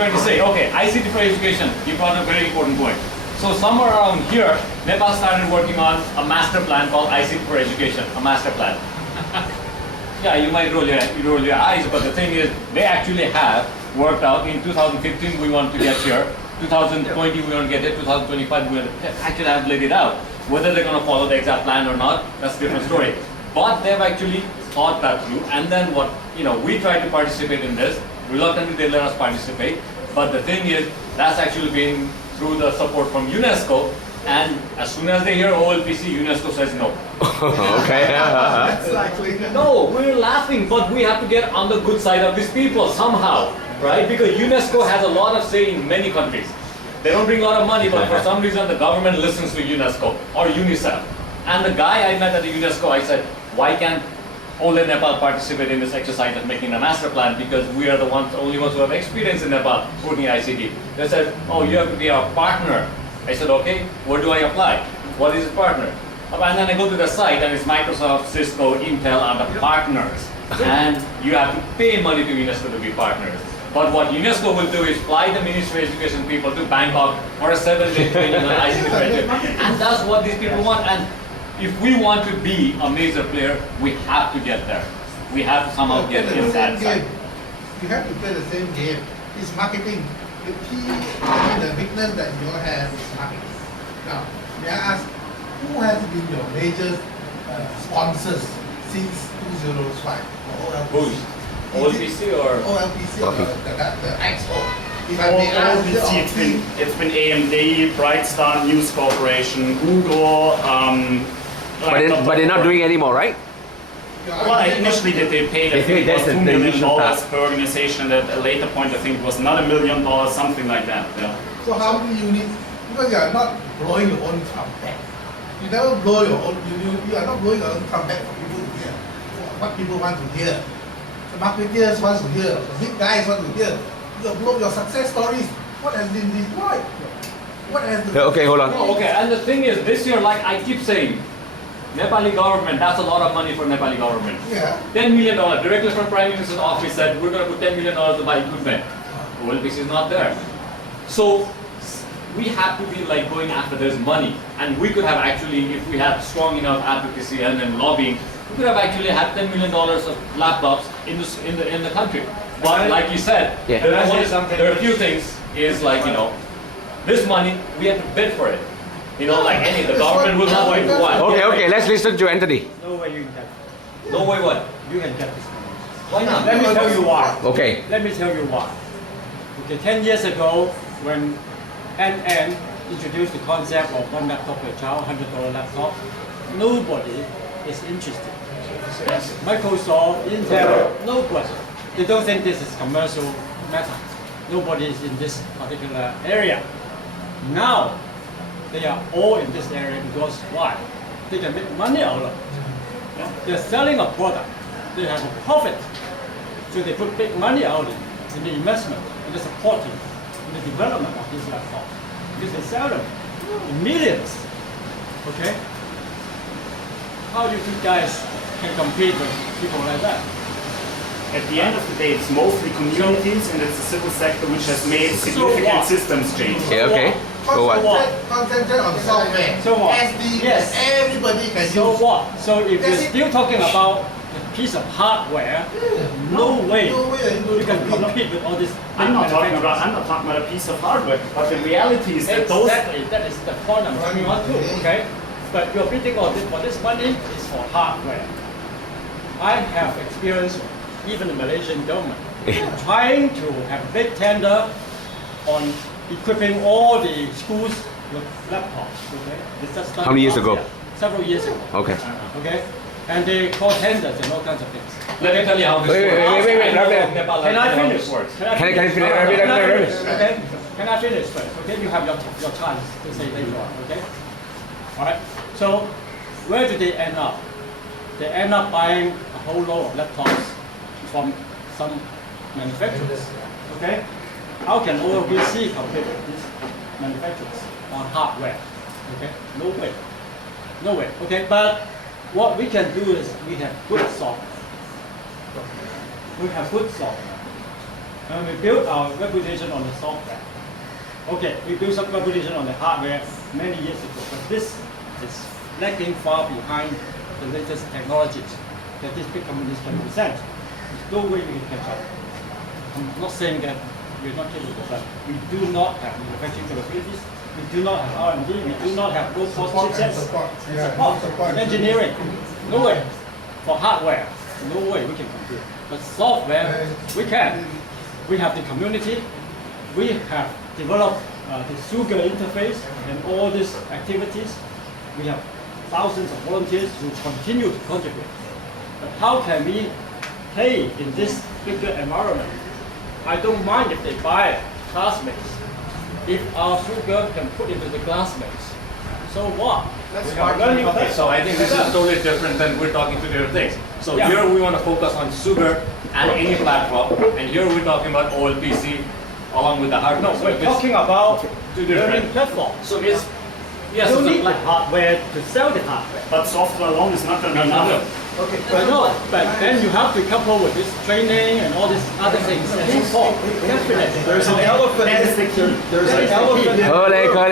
trying to say, okay, ICT for education, you brought a very important point. So somewhere around here, Nepal started working on a master plan called ICT for education, a master plan. Yeah, you might roll your eyes, but the thing is, they actually have worked out. In 2015, we want to get here. 2020, we want to get here. 2025, we actually have laid it out. Whether they're going to follow the exact plan or not, that's a different story. But they've actually thought that through. And then what, we tried to participate in this. Reluctantly, they let us participate. But the thing is, that's actually been through the support from UNESCO. And as soon as they hear OLPC, UNESCO says no. Okay. No, we're laughing, but we have to get on the good side of these people somehow, right? Because UNESCO has a lot of say in many countries. They don't bring a lot of money, but for some reason the government listens to UNESCO or UNICEF. And the guy I met at the UNESCO, I said, why can't only Nepal participate in this exercise of making a master plan? Because we are the only ones who have experience in Nepal putting ICT. They said, oh, you have to be our partner. I said, okay, where do I apply? What is a partner? And then I go to the site and it's Microsoft, Cisco, Intel are the partners. And you have to pay money to UNESCO to be partners. But what UNESCO will do is fly the Ministry of Education people to Bangkok for a 7-day training on ICT for education. And that's what these people want. And if we want to be a major player, we have to get there. We have to somehow get in that side. You have to play the same game. It's marketing. The weakness that you have is marketing. Now, may I ask, who has been your major sponsors since 2005? Who's? OLPC or? OLPC or the Expo. If I may ask, OLPC, it's been AMD, Bright Star News Corporation, Google. But they're not doing anymore, right? Well, initially they paid I think about $2 million per organization. At a later point, I think it was another $1 million, something like that. Yeah. So how do you need? Because you are not blowing your own trumpet. You never blow your own. You are not blowing your own trumpet for people to hear. What people want to hear. The marketeers want to hear. The big guys want to hear. You blow your success stories. What has been destroyed? What has been? Okay, hold on. No, okay, and the thing is, this year, like I keep saying, Nepali government, that's a lot of money for Nepali government. Yeah. $10 million. Directly from Prime Minister's office said, we're going to put $10 million to buy equipment. OLPC is not there. So we have to be like going after this money. And we could have actually, if we had strong enough advocacy and then lobbying, we could have actually had $10 million of laptops in the country. But like you said, there are a few things is like, this money, we have to bid for it. Like any, the government will not wait for one. Okay, let's listen to Anthony. No way you can get it. No way what? You can get this money. Why not? Let me tell you why. Okay. Let me tell you why. Okay, 10 years ago, when NN introduced the concept of one laptop per child, $100 laptop, nobody is interested. Microsoft, Intel, nobody. They don't think this is commercial matter. Nobody is in this particular area. Now, they are all in this area because why? They can make money out of it. Yeah? They're selling a product. They have a profit. So they put big money out in the investment, in the supporting, in the development of these laptops. Because they sell them in millions. Okay? How do you think guys can compete with people like that? At the end of the day, it's mostly communities and it's the civil sector which has made significant systems change. Yeah, okay. Go on. Concentrate on software. So what? SD, Yes. everybody can So use. what? So if you're still talking about a piece of hardware, no way you can compete with all this. I'm not talking about a piece of hardware, but the reality is that those. Exactly, that is the point I'm coming on to. Okay, but you're bidding on this. For this money is for hardware. I have experience, even the Malaysian government, trying to have a big tender on equipping all the schools with laptops. Okay, this just started How many years last ago? year. Several years ago. Okay. Okay, and they call tenders and all kinds of things. Let me tell you how this works. Wait, Nepal, Can I how finish? this works. Can I finish? Okay. Can I finish first? Okay, you have your chance to say later on. Okay. All right. So, where do they end up? They end up buying a whole lot of laptops from some manufacturers. Okay. How can OLPC compete with these manufacturers on hardware? Okay. No way. No way. Okay. But what we can do is we have good software. We have good software. And we built our reputation on the software. Okay, we built some reputation on the hardware many years ago, but this is lagging far behind the latest technologies that these big companies can present. There's no way we can catch up. I'm not saying that we're not capable, but we do not have manufacturing capabilities, we do not have R&D, we do not have low-cost chipsets, support. engineering, no way. For hardware, no way we can compete. But software, we can. We have the community, we have developed the sugar interface and all these activities. We have thousands of volunteers who continue to contribute. But how can we play in this bigger environment? I don't mind if they buy classmates. If our sugar can put into the classmates, so what? That's We are learning okay, so I think this is totally different than we're talking to different things. So Yeah. here we want to focus on sugar and any platform, and here we're talking about OLPC along with the hardware. No, So we're it's talking about two different. learning platform. So it's yes, You it's need the a hardware to sell the hardware. But software alone is not going to be enough. Okay, I know, but then you have to couple with this training and all these other things. Default, definitely. There's an elephant. That is the key. There's That an is the key. elephant in Correct, correct.